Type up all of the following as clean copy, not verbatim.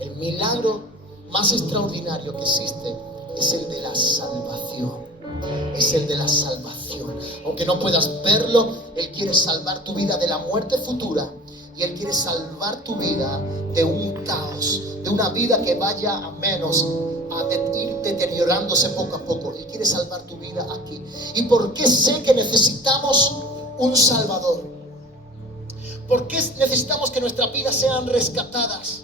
El milagro más extraordinario que existe es el de la salvación. Es el de la salvación. Aunque no puedas verlo, Él quiere salvar tu vida de la muerte futura. Y Él quiere salvar tu vida de un caos, de una vida que vaya a menos, a ir deteriorándose poco a poco. Él quiere salvar tu vida aquí. ¿Y por qué sé que necesitamos un Salvador? ¿Por qué necesitamos que nuestras vidas sean rescatadas?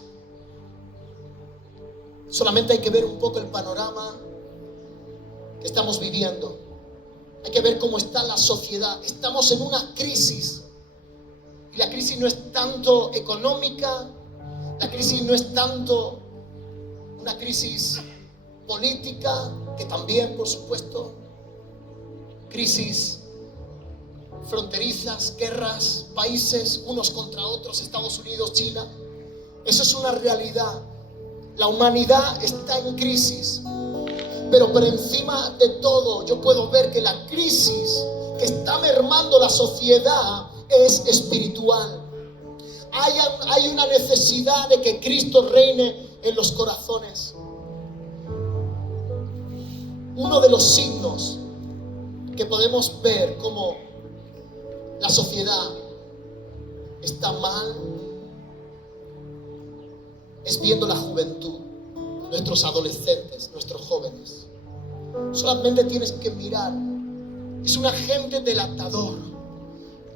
Solamente hay que ver un poco el panorama que estamos viviendo. Hay que ver cómo está la sociedad. Estamos en una crisis. Y la crisis no es tanto económica, la crisis no es tanto una crisis política, que también, por supuesto, crisis fronterizas, guerras, países unos contra otros, Estados Unidos, China. Eso es una realidad. La humanidad está en crisis, pero por encima de todo yo puedo ver que la crisis que está mermando la sociedad es espiritual. Hay una necesidad de que Cristo reine en los corazones. Uno de los signos que podemos ver cómo la sociedad está mal es viendo la juventud, nuestros adolescentes, nuestros jóvenes. Solamente tienes que mirar. Es un agente delatador.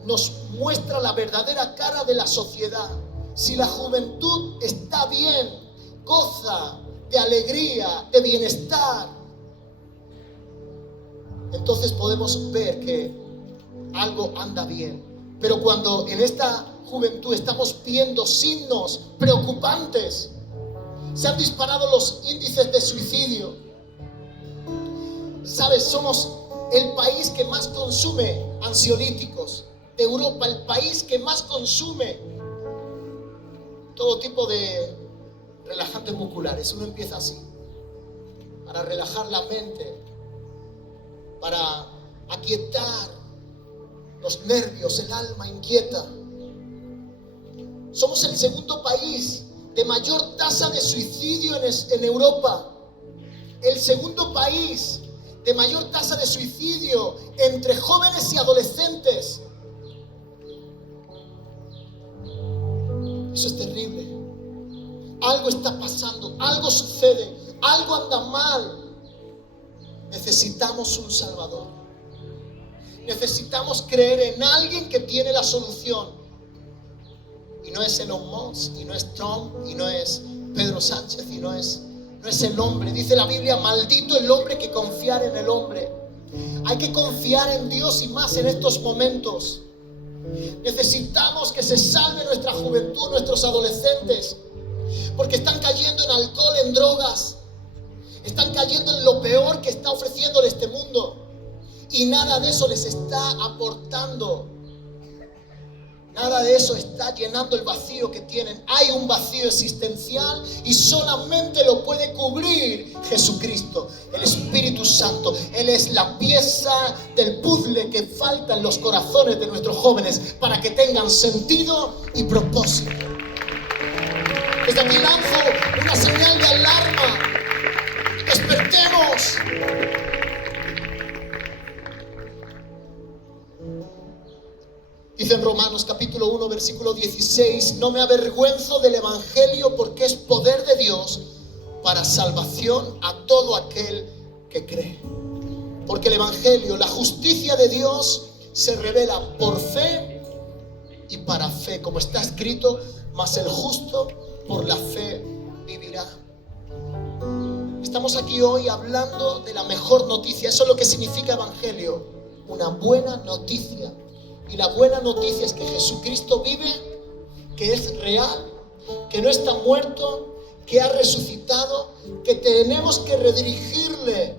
Nos muestra la verdadera cara de la sociedad. Si la juventud está bien, goza de alegría, de bienestar, entonces podemos ver que algo anda bien. Pero cuando en esta juventud estamos viendo signos preocupantes, se han disparado los índices de suicidio. ¿Sabes? Somos el país que más consume ansiolíticos de Europa, el país que más consume todo tipo de relajantes musculares. Uno empieza así, para relajar la mente, para aquietar los nervios, el alma inquieta. Somos el segundo país de mayor tasa de suicidio en Europa. El segundo país de mayor tasa de suicidio entre jóvenes y adolescentes. Eso es terrible. Algo está pasando, algo sucede, algo anda mal. Necesitamos un Salvador. Necesitamos creer en alguien que tiene la solución. Y no es Elon Musk, y no es Trump, y no es Pedro Sánchez, y no es el hombre. Dice la Biblia, maldito el hombre que confiar en el hombre. Hay que confiar en Dios y más en estos momentos. Necesitamos que se salve nuestra juventud, nuestros adolescentes, porque están cayendo en alcohol, en drogas, están cayendo en lo peor que está ofreciéndole este mundo, y nada de eso les está aportando. Nada de eso está llenando el vacío que tienen. Hay un vacío existencial y solamente lo puede cubrir Jesucristo, el Espíritu Santo. Él es la pieza del puzzle que falta en los corazones de nuestros jóvenes para que tengan sentido y propósito. Desde aquí lanzo una señal de alarma. Despertemos. Dice en Romanos capítulo 1 versículo 16, no me avergüenzo del evangelio porque es poder de Dios para salvación a todo aquel que cree. Porque el evangelio, la justicia de Dios, se revela por fe y para fe, como está escrito, mas el justo por la fe vivirá. Estamos aquí hoy hablando de la mejor noticia. Eso es lo que significa evangelio, una buena noticia. Y la buena noticia es que Jesucristo vive, que es real, que no está muerto, que ha resucitado, que tenemos que redirigirle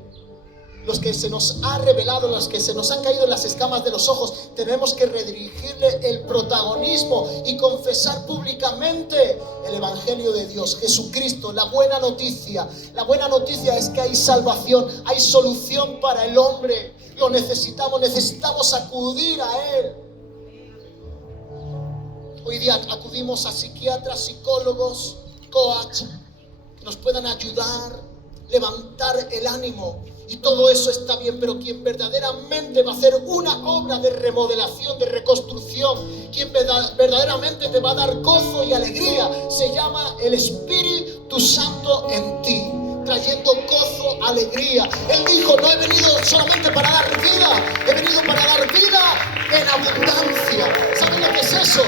los que se nos ha revelado, los que se nos han caído las escamas de los ojos. Tenemos que redirigirle el protagonismo y confesar públicamente el evangelio de Dios, Jesucristo, la buena noticia. La buena noticia es que hay salvación, hay solución para el hombre. Lo necesitamos acudir a Él. Hoy día acudimos a psiquiatras, psicólogos, coach, que nos puedan ayudar, levantar el ánimo. Y todo eso está bien, pero quien verdaderamente va a hacer una obra de remodelación, de reconstrucción, quien verdaderamente te va a dar gozo y alegría, se llama el Espíritu Santo en ti, trayendo gozo, alegría. Él dijo: no he venido solamente para dar vida, he venido para dar vida en abundancia. ¿Saben lo que es eso?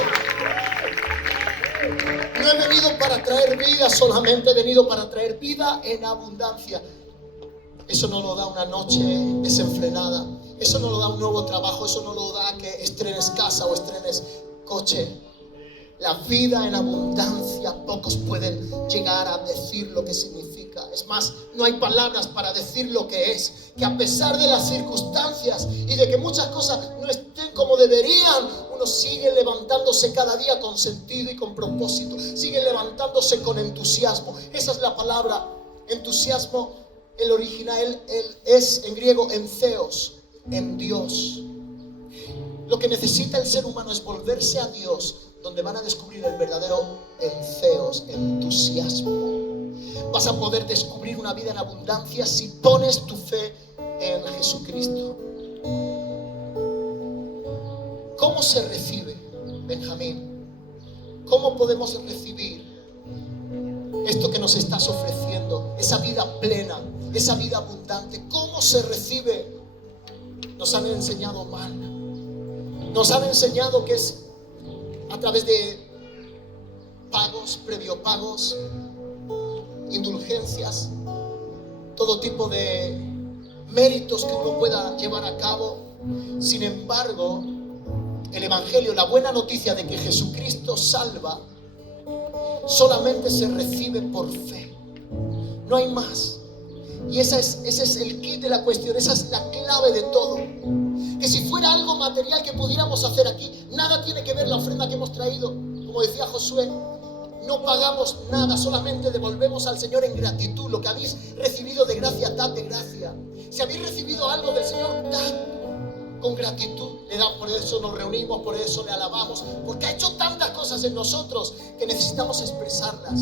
No he venido para traer vida solamente, he venido para traer vida en abundancia. Eso no lo da una noche desenfrenada, eso no lo da un nuevo trabajo, eso no lo da que estrenes casa o estrenes coche. La vida en abundancia, pocos pueden llegar a decir lo que significa. Es más, no hay palabras para decir lo que es. Que a pesar de las circunstancias y de que muchas cosas no estén como deberían, uno sigue levantándose cada día con sentido y con propósito. Sigue levantándose con entusiasmo. Esa es la palabra, entusiasmo. El original es en griego entheos, en Dios. Lo que necesita el ser humano es volverse a Dios, donde van a descubrir el verdadero entheos, entusiasmo. Vas a poder descubrir una vida en abundancia si pones tu fe en Jesucristo. ¿Cómo se recibe, Benjamín? ¿Cómo podemos recibir esto que nos estás ofreciendo? Esa vida plena, esa vida abundante. ¿Cómo se recibe? Nos han enseñado mal. Nos han enseñado que es a través de pagos, previo pagos, indulgencias, todo tipo de méritos que uno pueda llevar a cabo. Sin embargo, el Evangelio, la buena noticia de que Jesucristo salva, solamente se recibe por fe. No hay más. Y ese es el kit de la cuestión, esa es la clave de todo. Que si fuera algo material que pudiéramos hacer aquí, nada tiene que ver la ofrenda que hemos traído. Como decía Josué, no pagamos nada, solamente devolvemos al Señor en gratitud. Lo que habéis recibido de gracia, dad de gracia. Si habéis recibido algo del Señor, dad con gratitud. Por eso nos reunimos, por eso le alabamos, porque ha hecho tantas cosas en nosotros que necesitamos expresarlas.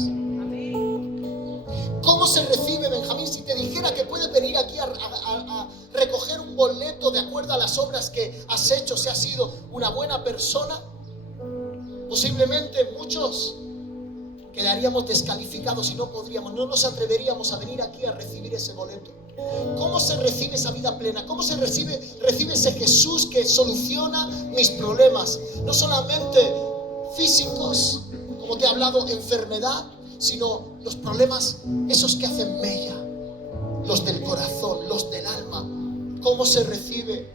¿Cómo se recibe, Benjamín? Si te dijera que puedes venir aquí a recoger un boleto de acuerdo a las obras que has hecho, si has sido una buena persona, posiblemente muchos quedaríamos descalificados y no nos atreveríamos a venir aquí a recibir ese boleto. ¿Cómo se recibe esa vida plena? ¿Cómo se recibe ese Jesús que soluciona mis problemas? No solamente físicos, como te he hablado, enfermedad, sino los problemas, esos que hacen mella, los del corazón, los del alma. ¿Cómo se recibe?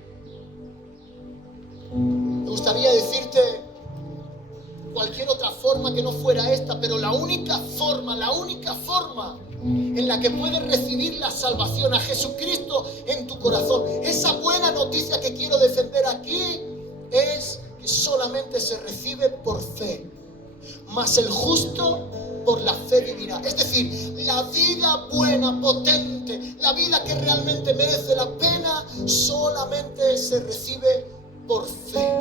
Me gustaría decirte cualquier otra forma que no fuera esta, pero la única forma en la que puedes recibir la salvación, a Jesucristo en tu corazón, esa buena noticia que quiero defender aquí, es que solamente se recibe por fe. Mas el justo por la fe vivirá. Es decir, la vida buena, potente, la vida que realmente merece la pena, solamente se recibe por fe.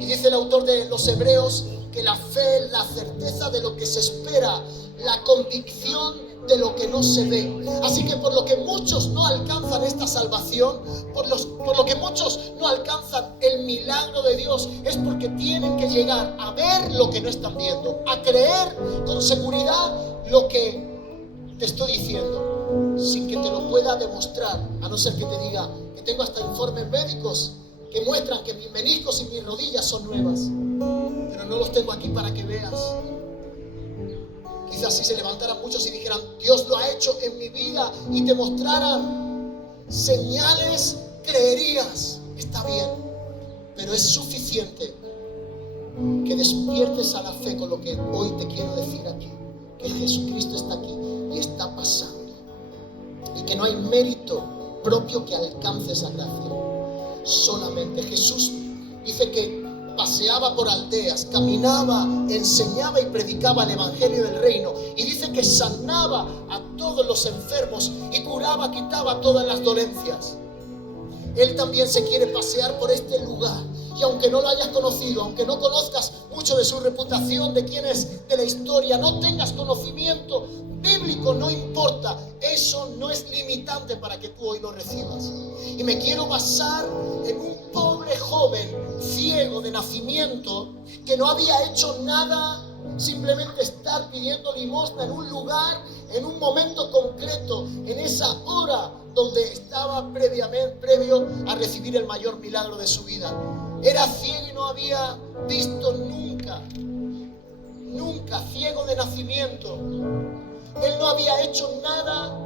Y dice el autor de los Hebreos que la fe es la certeza de lo que se espera, la convicción de lo que no se ve. Así que por lo que muchos no alcanzan esta salvación, por lo que muchos no alcanzan el milagro de Dios, es porque tienen que llegar a ver lo que no están viendo, a creer con seguridad lo que te estoy diciendo, sin que te lo pueda demostrar, a no ser que te diga que tengo hasta informes médicos que muestran que mis meniscos y mis rodillas son nuevas, pero no los tengo aquí para que veas. Quizás si se levantaran muchos y dijeran: Dios lo ha hecho en mi vida, y te mostraran señales, creerías. Está bien, pero es suficiente que despiertes a la fe con lo que hoy te quiero decir aquí, que Jesucristo está aquí y está pasando, y que no hay mérito propio que alcance esa gracia. Solamente Jesús dice que paseaba por aldeas, caminaba, enseñaba y predicaba el evangelio del reino, y dice que sanaba a todos los enfermos y curaba, quitaba todas las dolencias. Él también se quiere pasear por este lugar Y aunque no lo hayas conocido, aunque no conozcas mucho de su reputación, de quién es, de la historia, no tengas conocimiento bíblico, no importa. Eso no es limitante para que tú hoy lo recibas. Y me quiero basar en un pobre joven ciego de nacimiento que no había hecho nada, simplemente estar pidiendo limosna en un lugar, en un momento concreto, en esa hora donde estaba previo a recibir el mayor milagro de su vida. Era ciego y no había visto nunca, ciego de nacimiento. Él no había hecho nada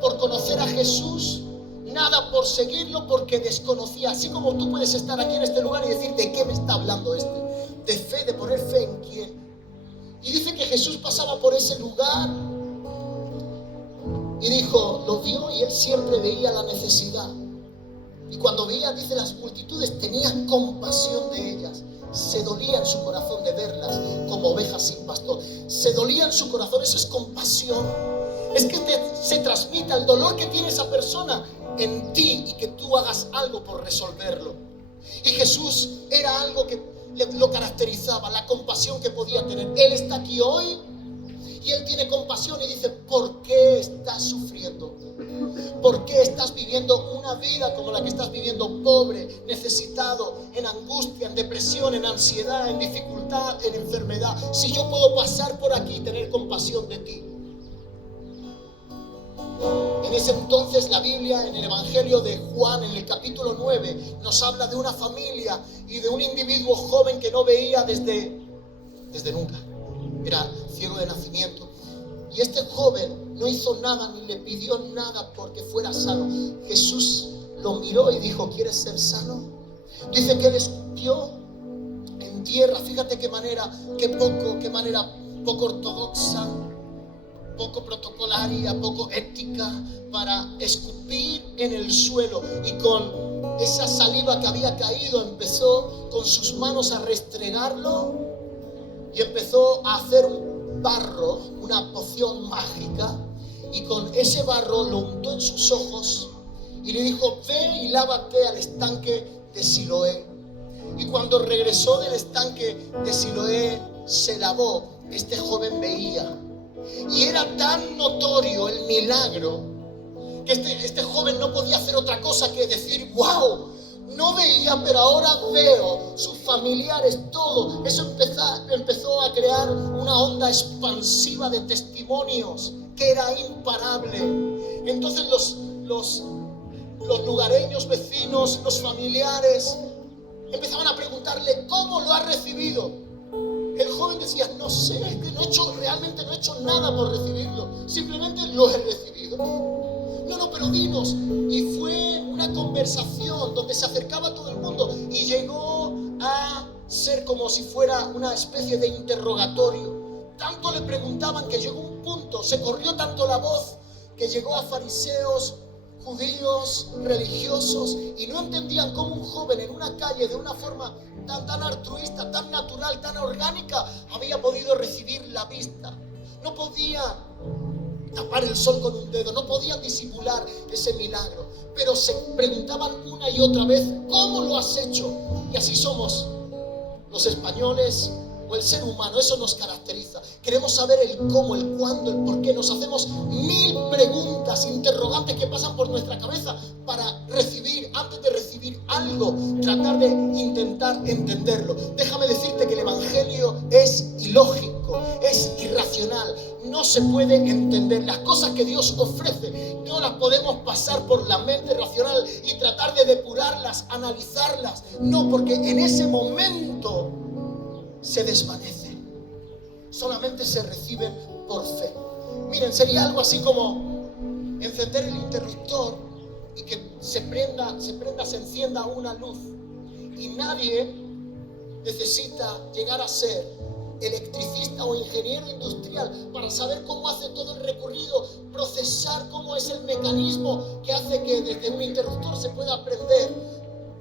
por conocer a Jesús, nada por seguirlo, porque desconocía. Así como tú puedes estar aquí en este lugar y decir, ¿de qué me está hablando este? De fe, de poner fe en quién. Y dice que Jesús pasaba por ese lugar y dijo, lo vio, y él siempre veía la necesidad. Y cuando veía, dice, las multitudes, tenía compasión de ellas. Se dolía en su corazón de verlas como ovejas sin pastor. Se dolía en su corazón, eso es compasión. Es que se transmita el dolor que tiene esa persona en ti y que tú hagas algo por resolverlo. Y Jesús era algo que lo caracterizaba, la compasión que podía tener. Él está aquí hoy y Él tiene compasión y dice, ¿por qué estás sufriendo? ¿Por qué estás viviendo una vida como la que estás viviendo, pobre, necesitado, en angustia, en depresión, en ansiedad, en dificultad, en enfermedad? Si yo puedo pasar por aquí y tener compasión de ti. En ese entonces la Biblia, en el Evangelio de Juan, en el capítulo 9, nos habla de una familia y de un individuo joven que no veía desde nunca. Era ciego de nacimiento. Y este joven no hizo nada ni le pidió nada porque fuera sano. Jesús lo miró y dijo, ¿quieres ser sano? Dice que él escupió en tierra. Fíjate qué manera poco ortodoxa, poco protocolaria, poco ética, para escupir en el suelo. Y con esa saliva que había caído empezó con sus manos a restregarlo y empezó a hacer un barro, una poción mágica, y con ese barro lo untó en sus ojos y le dijo, ve y lávate al estanque de Siloé. Y cuando regresó del estanque de Siloé, se lavó. Este joven veía. Y era tan notorio el milagro que este joven no podía hacer otra cosa que decir, wow, no veía, pero ahora veo. Sus familiares, todo. Eso empezó a crear una onda expansiva de testimonios que era imparable. Entonces los lugareños, vecinos, los familiares empezaban a preguntarle, ¿cómo lo ha recibido? El joven decía, no sé, es que realmente no he hecho nada por recibirlo, simplemente lo he recibido. No, pero dinos. Y fue una conversación donde se acercaba todo el mundo y llegó a ser como si fuera una especie de interrogatorio. Tanto le preguntaban que llegó un punto, se corrió tanto la voz que llegó a fariseos, judíos, religiosos, y no entendían cómo un joven en una calle de una forma tan altruista, tan natural, tan orgánica, había podido recibir la vista. No podía tapar el sol con un dedo, no podían disimular ese milagro, pero se preguntaban una y otra vez, ¿cómo lo has hecho? Y así somos los españoles, o el ser humano, eso nos caracteriza. Queremos saber el cómo, el cuándo, el por qué. Nos hacemos 1000 preguntas, interrogantes que pasan por nuestra cabeza para recibir, antes de recibir algo, tratar de intentar entenderlo. Déjame decirte que el Evangelio es ilógico, es irracional, no se puede entender. Las cosas que Dios ofrece no las podemos pasar por la mente racional y tratar de depurarlas, analizarlas. No, porque en ese momento se desvanecen, solamente se reciben por fe. Miren, sería algo así como encender el interruptor y que se encienda una luz, y nadie necesita llegar a ser electricista o ingeniero industrial para saber cómo hace todo el recorrido, procesar cómo es el mecanismo que hace que desde un interruptor se pueda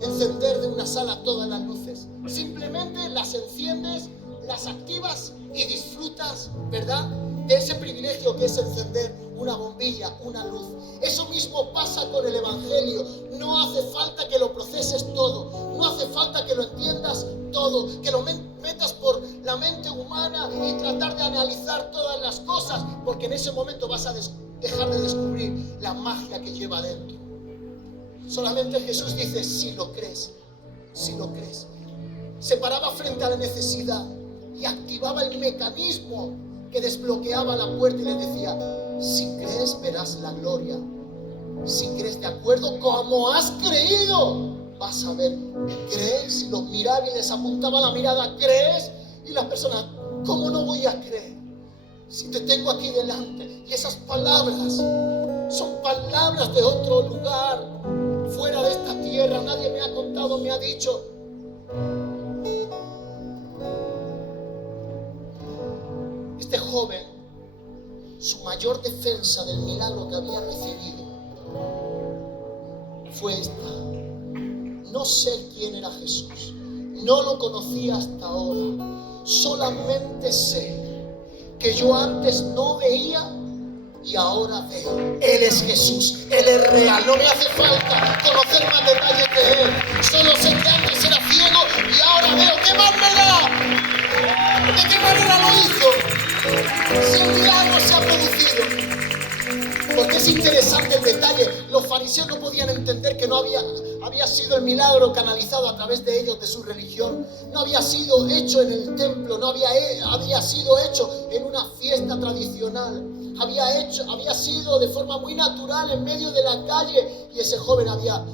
encender de una sala todas las luces. Simplemente las enciendes, las activas y disfrutas, ¿verdad?, de ese privilegio que es encender una bombilla, una luz. Eso mismo pasa con el Evangelio. No hace falta que lo proceses todo, no hace falta que lo entiendas todo, que lo metas por la mente humana y tratar de analizar todas las cosas, porque en ese momento vas a dejar de descubrir la magia que lleva dentro. Solamente Jesús dice, si lo crees, si lo crees. Se paraba frente a la necesidad y activaba el mecanismo que desbloqueaba la puerta y le decía, si crees verás la gloria. Si crees de acuerdo como has creído, vas a ver. ¿Crees? Y los miraba y les apuntaba la mirada, ¿crees? Y las personas, ¿cómo no voy a creer? Si te tengo aquí delante. Y esas palabras son palabras de otro lugar, fuera de esta tierra. Nadie me ha contado, me ha dicho. Este joven, su mayor defensa del milagro que había recibido fue esta: no sé quién era Jesús, no lo conocía hasta ahora, solamente sé que yo antes no veía y ahora veo. Él es Jesús, Él es real, no me hace falta conocer más detalles de Él, solo sé que antes era ciego y ahora veo. ¿Qué más me da? ¿De qué manera lo hizo? Si el milagro se ha producido. Porque es interesante el detalle. Los fariseos no podían entender que no había sido el milagro canalizado a través de ellos, de su religión. No había sido hecho en el templo, no había sido hecho en una fiesta tradicional. Había sido de forma muy natural en medio de la calle, y ese joven había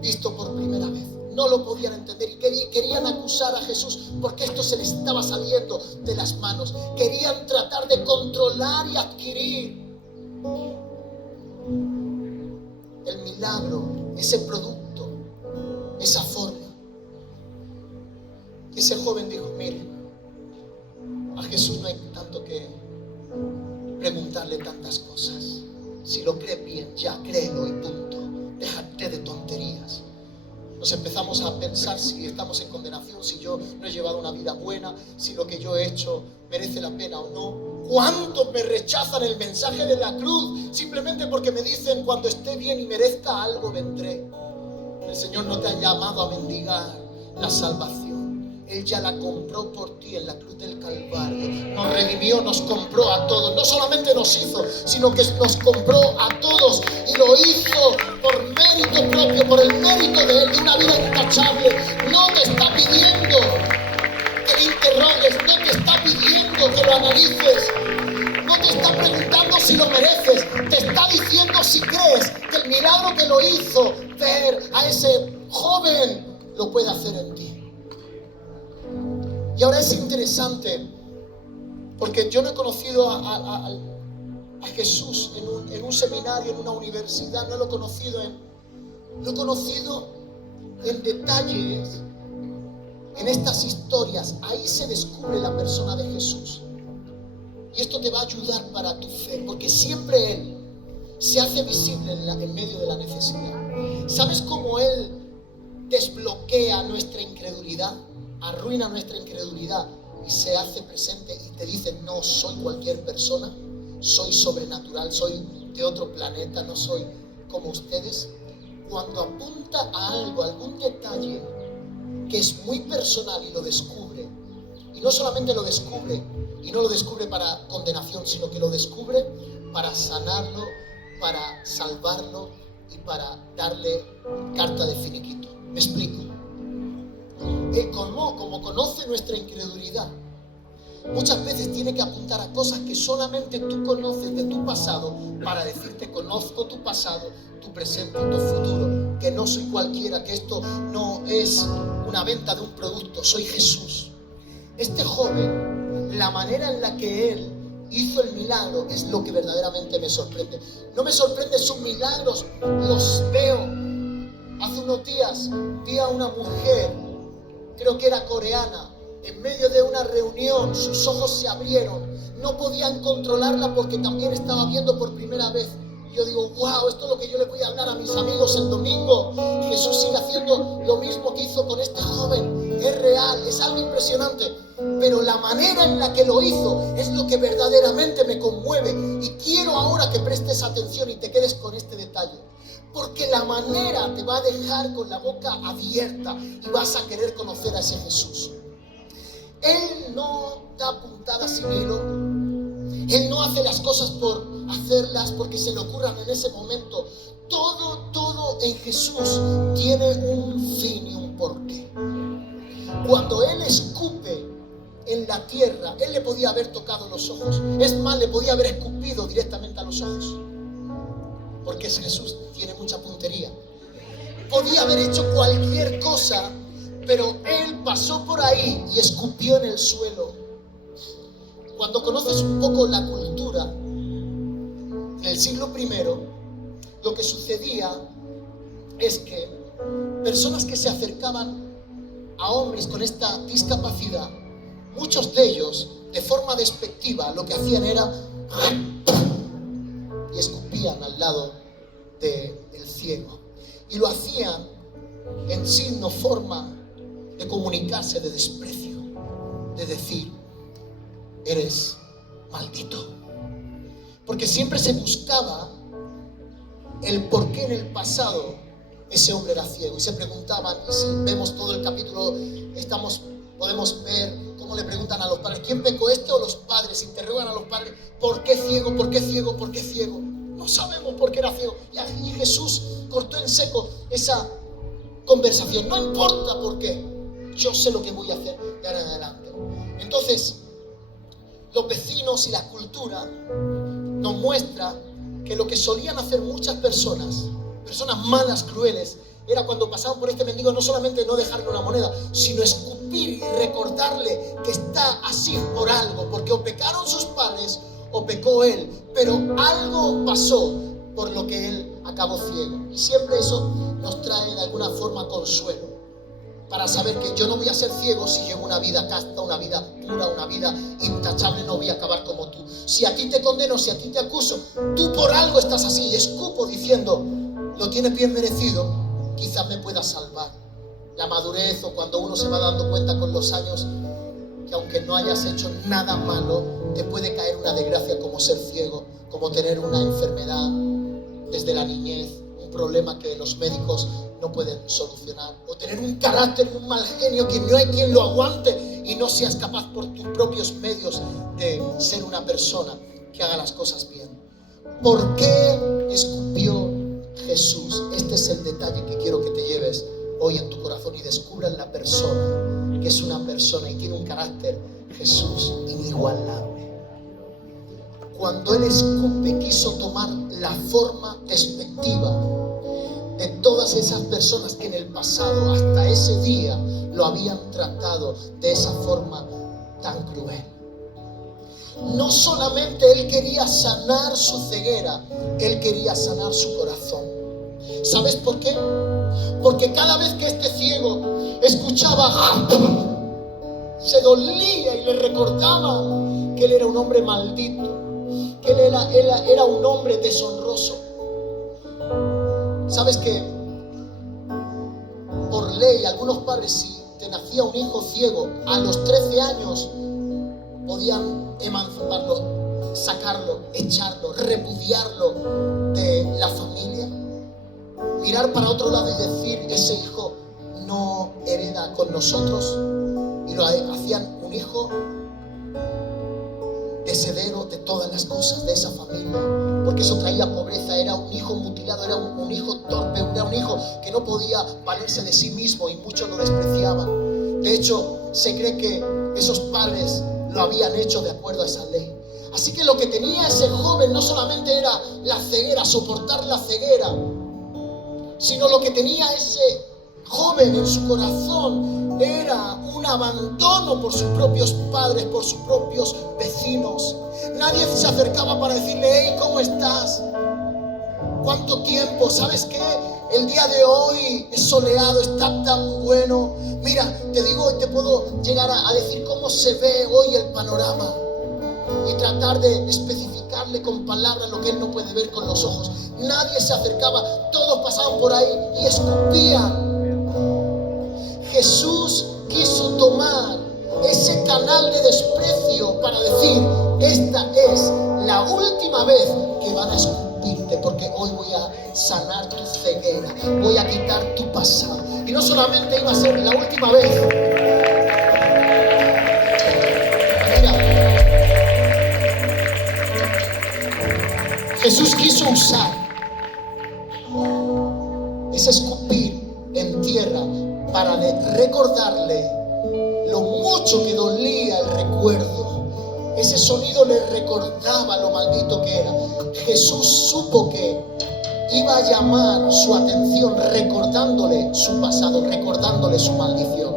visto por primera vez. No lo podían entender y querían acusar a Jesús porque esto se les estaba saliendo de las manos. Querían tratar de controlar y adquirir el milagro, ese producto, esa forma. Ese joven dijo, mire, a Jesús no hay tanto que preguntarle tantas cosas. Si lo cree bien, ya créelo y punto. Déjate de tonterías. Nos empezamos a pensar si estamos en condenación, si yo no he llevado una vida buena, si lo que yo he hecho merece la pena o no. ¿Cuántos me rechazan el mensaje de la cruz simplemente porque me dicen cuando esté bien y merezca algo vendré? El Señor no te ha llamado a mendigar la salvación. Él ya la compró por ti en la cruz del Calvario. Nos redimió, nos compró a todos. No solamente nos hizo, sino que nos compró a todos. Y lo hizo por mérito propio, por el mérito de Él, de una vida intachable. No te está pidiendo que le interrogues, no te está pidiendo que lo analices. No te está preguntando si lo mereces. Te está diciendo si crees que el milagro que lo hizo ver a ese joven lo puede hacer en ti. Y ahora es interesante, porque yo no he conocido a Jesús en un seminario, en una universidad, no lo he conocido en detalles, en estas historias. Ahí se descubre la persona de Jesús. Y esto te va a ayudar para tu fe, porque siempre Él se hace visible en medio de la necesidad. ¿Sabes cómo Él desbloquea nuestra incredulidad? Arruina nuestra incredulidad y se hace presente y te dice, no soy cualquier persona, soy sobrenatural, soy de otro planeta, no soy como ustedes. Cuando apunta a algo, algún detalle que es muy personal y lo descubre, y no solamente lo descubre, y no lo descubre para condenación, sino que lo descubre para sanarlo, para salvarlo y para darle carta de finiquito. ¿Me explico? Como conoce nuestra incredulidad, muchas veces tiene que apuntar a cosas que solamente tú conoces de tu pasado para decirte, conozco tu pasado, tu presente y tu futuro, que no soy cualquiera, que esto no es una venta de un producto, soy Jesús. Este joven, la manera en la que él hizo el milagro es lo que verdaderamente me sorprende. No me sorprende sus milagros, los veo. Hace unos días vi a una mujer, creo que era coreana, en medio de una reunión, sus ojos se abrieron, no podían controlarla porque también estaba viendo por primera vez. Y yo digo, wow, esto es lo que yo le voy a hablar a mis amigos el domingo. Jesús sigue haciendo lo mismo que hizo con este joven, es real, es algo impresionante. pero la manera en la que lo hizo es lo que verdaderamente me conmueve. Y quiero ahora que prestes atención y te quedes con este detalle, porque la manera te va a dejar con la boca abierta y vas a querer conocer a ese Jesús. Él no da puntadas sin hilo. Él no hace las cosas por hacerlas, porque se le ocurran en ese momento. Todo en Jesús tiene un fin y un porqué. Cuando Él escupe en la tierra, Él le podía haber tocado los ojos. Es más, le podía haber escupido directamente a los ojos, porque es Jesús, tiene mucha puntería. Podía haber hecho cualquier cosa, pero Él pasó por ahí y escupió en el suelo. Cuando conoces un poco la cultura, en el siglo I, lo que sucedía es que personas que se acercaban a hombres con esta discapacidad, muchos de ellos, de forma despectiva, lo que hacían era y escupían al lado del ciego. Y lo hacían en signo, forma de comunicarse de desprecio, de decir: eres maldito. Porque siempre se buscaba el por qué en el pasado ese hombre era ciego. Y se preguntaban, y si vemos todo el capítulo, podemos ver cómo le preguntan a los padres: ¿quién pecó, este o los padres? Interrogan a los padres: ¿por qué ciego? ¿Por qué ciego? ¿Por qué ciego? No sabemos por qué era ciego. Y Jesús cortó en seco esa conversación. No importa por qué, yo sé lo que voy a hacer de ahora en adelante. Entonces, los vecinos y la cultura nos muestra que lo que solían hacer muchas personas malas, crueles, era cuando pasaban por este mendigo, no solamente no dejarle una moneda, sino escupir y recordarle que está así por algo, porque o pecaron sus padres o pecó él, pero algo pasó por lo que él acabó ciego. Y siempre eso nos trae de alguna forma consuelo, para saber que yo no voy a ser ciego si llevo una vida casta, una vida pura, una vida intachable. No voy a acabar como tú. Si a ti te condeno, si a ti te acuso, tú por algo estás así. Y escupo diciendo: lo tienes bien merecido, quizás me puedas salvar. La madurez, o cuando uno se va dando cuenta con los años que aunque no hayas hecho nada malo, te puede caer una desgracia como ser ciego, como tener una enfermedad desde la niñez, un problema que los médicos no pueden solucionar, o tener un carácter, un mal genio que no hay quien lo aguante y no seas capaz por tus propios medios de ser una persona que haga las cosas bien. ¿Por qué escupió Jesús? Este es el detalle que quiero que te lleves hoy en tu corazón y descubras la persona, que es una persona y tiene un carácter, Jesús, inigualable. Cuando Él escupe, quiso tomar la forma despectiva de todas esas personas que en el pasado, hasta ese día, lo habían tratado de esa forma tan cruel. No solamente Él quería sanar su ceguera, Él quería sanar su corazón. ¿Sabes por qué? Porque cada vez que este ciego escuchaba, se dolía y le recordaba que él era un hombre maldito, que él era un hombre deshonroso. ¿Sabes que por ley algunos padres, si te nacía un hijo ciego, a los 13 años podían emanciparlo, sacarlo, echarlo, repudiarlo de la familia? Mirar para otro lado y decir: ese hijo no hereda con nosotros, y lo hacían un hijo heredero de todas las cosas de esa familia, porque eso traía pobreza. Era un hijo mutilado, era un hijo torpe, era un hijo que no podía valerse de sí mismo, y muchos lo despreciaban. De hecho, se cree que esos padres lo habían hecho de acuerdo a esa ley. Así que lo que tenía ese joven no solamente era la ceguera, soportar la ceguera, sino lo que tenía ese joven en su corazón era un abandono por sus propios padres, por sus propios vecinos. Nadie se acercaba para decirle: hey, ¿cómo estás? ¿Cuánto tiempo? ¿Sabes qué? El día de hoy es soleado, está tan bueno. Mira, te digo, te puedo llegar a decir cómo se ve hoy el panorama y tratar de especificarle con palabras lo que él no puede ver con los ojos. Nadie se acercaba, todos pasaban por ahí y escupían. Jesús quiso tomar ese ese canal de desprecio para decir: esta es la última vez que van a escupirte, porque hoy voy a sanar tu ceguera, voy a quitar tu pasado. Y no solamente iba a ser la última vez. Mira, Jesús quiso usar ese escupir en tierra para recordarle lo mucho que dolía el recuerdo. Ese sonido le recordaba lo maldito que era. Jesús supo que iba a llamar su atención recordándole su pasado, recordándole su maldición.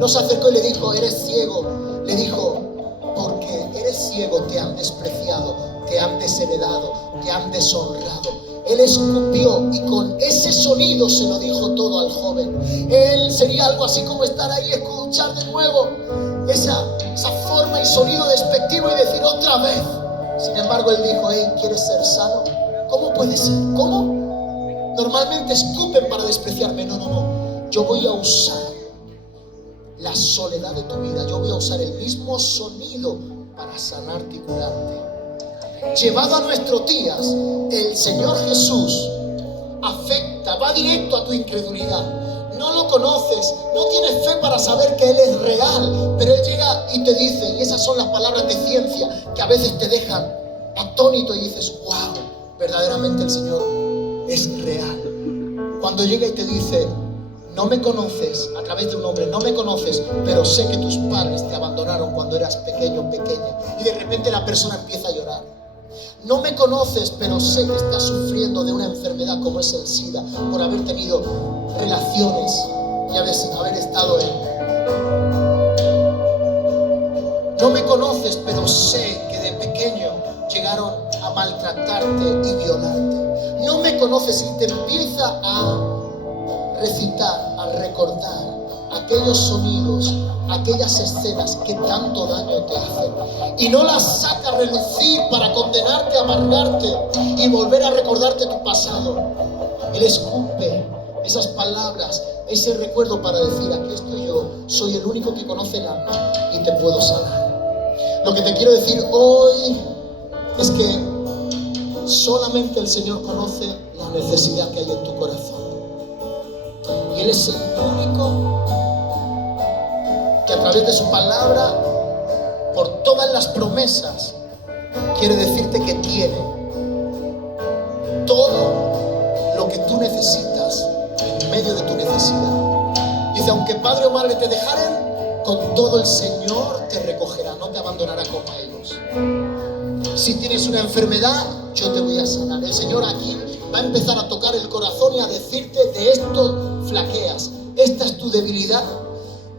No se acercó y le dijo: eres ciego. Le dijo: porque eres ciego te han despreciado, te han desheredado, te han deshonrado. Él escupió y con ese sonido se lo dijo todo al joven. Él sería algo así como estar ahí y escuchar de nuevo esa forma y sonido despectivo y decir otra vez. Sin embargo, él dijo: hey, ¿quieres ser sano? ¿Cómo puede ser? ¿Cómo? Normalmente escupen para despreciarme. No. Yo voy a usar la soledad de tu vida. Yo voy a usar el mismo sonido para sanarte y curarte. Llevado a nuestros días, el Señor Jesús afecta, va directo a tu incredulidad. No lo conoces, no tienes fe para saber que Él es real, pero Él llega y te dice, y esas son las palabras de ciencia que a veces te dejan atónito y dices: wow, verdaderamente el Señor es real. Cuando llega y te dice: no me conoces, a través de un hombre, no me conoces, pero sé que tus padres te abandonaron cuando eras pequeño o pequeña. Y de repente la persona empieza a llorar. No me conoces, pero sé que estás sufriendo de una enfermedad como es el SIDA, por haber tenido relaciones y haber estado en... No me conoces, pero sé que de pequeño llegaron a maltratarte y violarte. No me conoces, y te empieza a recitar, a recordar aquellos sonidos, aquellas escenas que tanto daño te hacen, y no las saca a relucir para condenarte, amargarte y volver a recordarte tu pasado. Él escupe esas palabras, ese recuerdo para decir: aquí estoy yo, soy el único que conoce el alma y te puedo sanar. Lo que te quiero decir hoy es que solamente el Señor conoce la necesidad que hay en tu corazón, y Él es el único que a través de su palabra, por todas las promesas, quiere decirte que tiene todo lo que tú necesitas en medio de tu necesidad. Dice: aunque padre o madre te dejaren, con todo el Señor te recogerá, no te abandonará como a ellos. Si tienes una enfermedad, yo te voy a sanar. El Señor aquí va a empezar a tocar el corazón y a decirte: de esto flaqueas, esta es tu debilidad,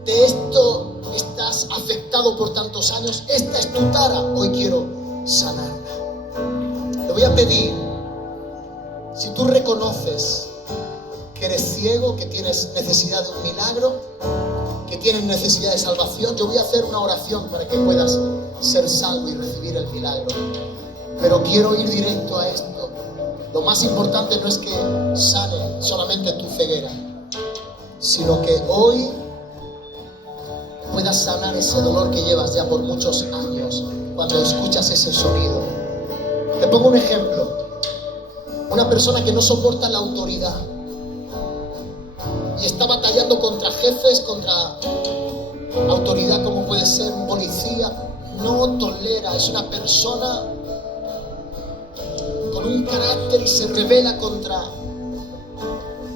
de esto estás afectado por tantos años, esta es tu tara, hoy quiero sanarla. Le voy a pedir, si tú reconoces que eres ciego, que tienes necesidad de un milagro, que tienes necesidad de salvación, yo voy a hacer una oración para que puedas ser salvo y recibir el milagro. Pero quiero ir directo a esto. Lo más importante no es que sane solamente tu ceguera, sino que hoy puedas sanar ese dolor que llevas ya por muchos años cuando escuchas ese sonido. Te pongo un ejemplo. Una persona que no soporta la autoridad y está batallando contra jefes, contra autoridad como puede ser un policía, no tolera, es una persona con un carácter y se rebela contra,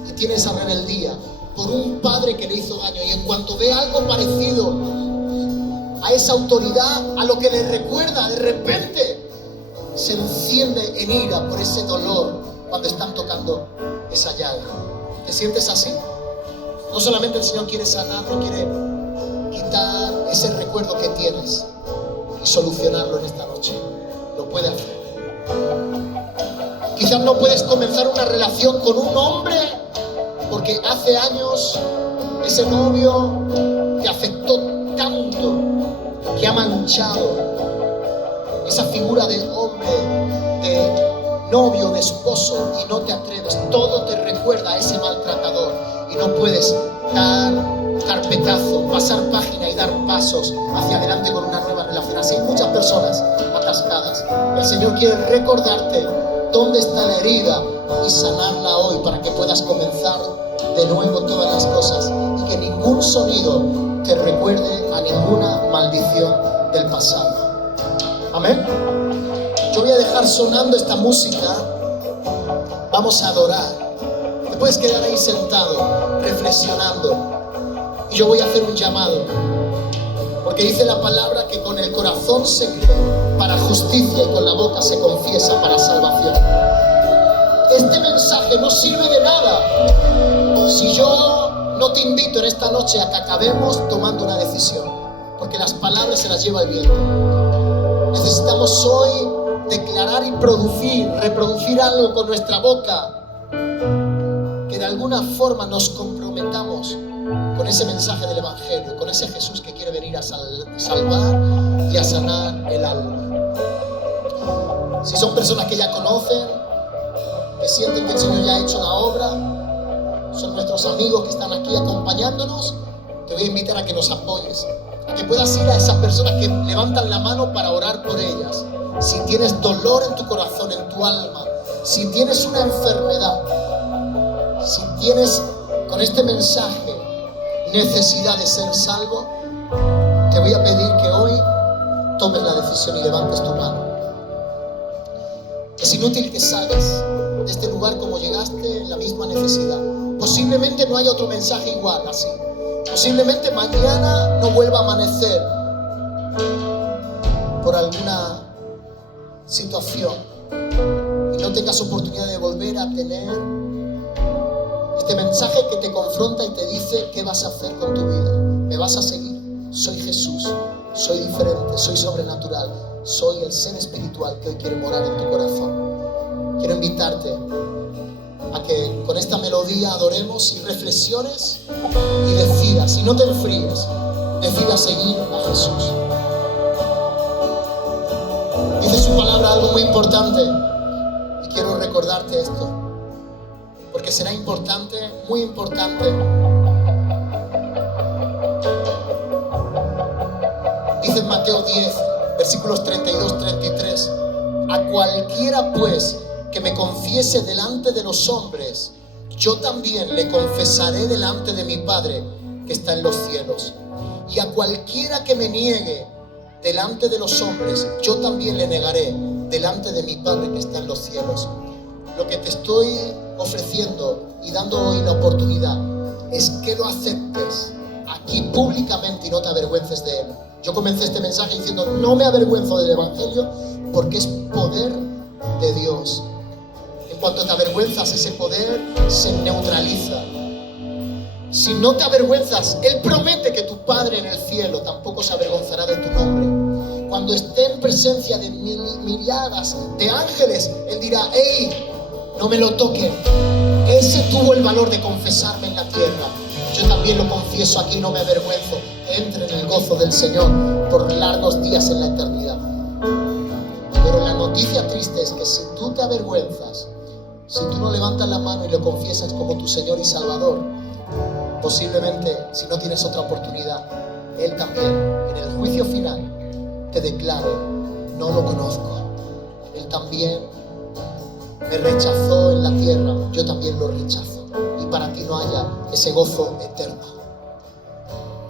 y tiene esa rebeldía por un padre que le hizo daño, y en cuanto ve algo parecido a esa autoridad, a lo que le recuerda, de repente se enciende en ira por ese dolor cuando están tocando esa llaga. ¿Te sientes así? No solamente el Señor quiere sanarlo, quiere quitar ese recuerdo que tienes y solucionarlo en esta noche. Lo puede hacer. Quizás no puedes comenzar una relación con un hombre porque hace años ese novio te afectó tanto que ha manchado esa figura de hombre, de novio, de esposo, y no te atreves. Todo te recuerda a ese maltratador y no puedes dar carpetazo, pasar página y dar pasos hacia adelante con una nueva relación. Así hay muchas personas atascadas. El Señor quiere recordarte dónde está la herida y sanarla hoy para que puedas comenzar de nuevo todas las cosas y que ningún sonido te recuerde a ninguna maldición del pasado. Amén. Yo voy a dejar sonando esta música. Vamos a adorar. Te puedes quedar ahí sentado, reflexionando. Y yo voy a hacer un llamado. Porque dice la palabra que con el corazón se cree para justicia y con la boca se confiesa para salvación. Este mensaje no sirve de nada si yo no te invito en esta noche a que acabemos tomando una decisión. Porque las palabras se las lleva el viento. Necesitamos hoy declarar y reproducir algo con nuestra boca que de alguna forma nos comprometamos con ese mensaje del Evangelio, con ese Jesús que quiere venir a salvar y a sanar el alma. Si son personas que ya conocen, que sienten que el Señor ya ha hecho la obra, son nuestros amigos que están aquí acompañándonos, te voy a invitar a que nos apoyes, a que puedas ir a esas personas que levantan la mano para orar por ellas. Si tienes dolor en tu corazón, en tu alma, si tienes una enfermedad, si tienes con este mensaje necesidad de ser salvo, te voy a pedir que hoy tomes la decisión y levantes tu mano. Es inútil que salgas de este lugar como llegaste en la misma necesidad. Posiblemente no haya otro mensaje igual así. Posiblemente mañana no vuelva a amanecer por alguna situación y no tengas oportunidad de volver a tener este mensaje que te confronta y te dice qué vas a hacer con tu vida. ¿Me vas a seguir? Soy Jesús, soy diferente, soy sobrenatural, soy el ser espiritual que hoy quiere morar en tu corazón. Quiero invitarte a que con esta melodía adoremos y reflexiones y decidas, y no te enfríes, decidas seguir a Jesús. Dice su palabra algo muy importante y quiero recordarte esto, porque será importante, muy importante. Dice en Mateo 10, versículos 32-33, a cualquiera pues que me confiese delante de los hombres, yo también le confesaré delante de mi Padre que está en los cielos. Y a cualquiera que me niegue delante de los hombres, yo también le negaré delante de mi Padre que está en los cielos. Lo que te estoy ofreciendo y dando hoy la oportunidad es que lo aceptes aquí públicamente y no te avergüences de él. Yo comencé este mensaje diciendo: no me avergüenzo del Evangelio porque es poder de Dios. En cuanto te avergüenzas, ese poder se neutraliza. Si no te avergüenzas, Él promete que tu Padre en el cielo tampoco se avergonzará de tu nombre. Cuando esté en presencia de miriadas de ángeles, Él dirá: ¡hey! No me lo toquen. Ese tuvo el valor de confesarme en la tierra. Yo también lo confieso aquí, no me avergüenzo. Entre en el gozo del Señor por largos días en la eternidad. Pero la noticia triste es que si tú te avergüenzas, si tú no levantas la mano y lo confiesas como tu Señor y Salvador, posiblemente, si no tienes otra oportunidad, Él también en el juicio final te declare: no lo conozco. Él también me rechazó en la tierra, yo también lo rechazo. Y para ti no haya ese gozo eterno.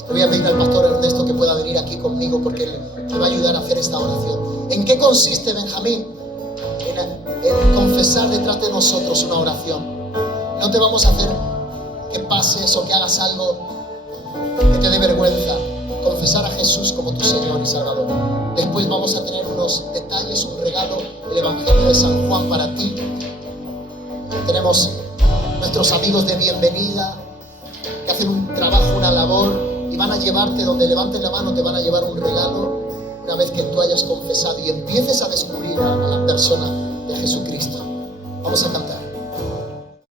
Le voy a pedir al pastor Ernesto que pueda venir aquí conmigo porque él me va a ayudar a hacer esta oración. ¿En qué consiste, Benjamín? En confesar detrás de nosotros una oración. No te vamos a hacer que pases o que hagas algo que te dé vergüenza. Confesar a Jesús como tu Señor y Salvador. Después vamos a tener unos detalles, un regalo, el Evangelio de San Juan para ti. Tenemos nuestros amigos de bienvenida que hacen un trabajo, una labor, y van a llevarte, donde levantes la mano, te van a llevar un regalo una vez que tú hayas confesado y empieces a descubrir a la persona de Jesucristo. Vamos a cantar.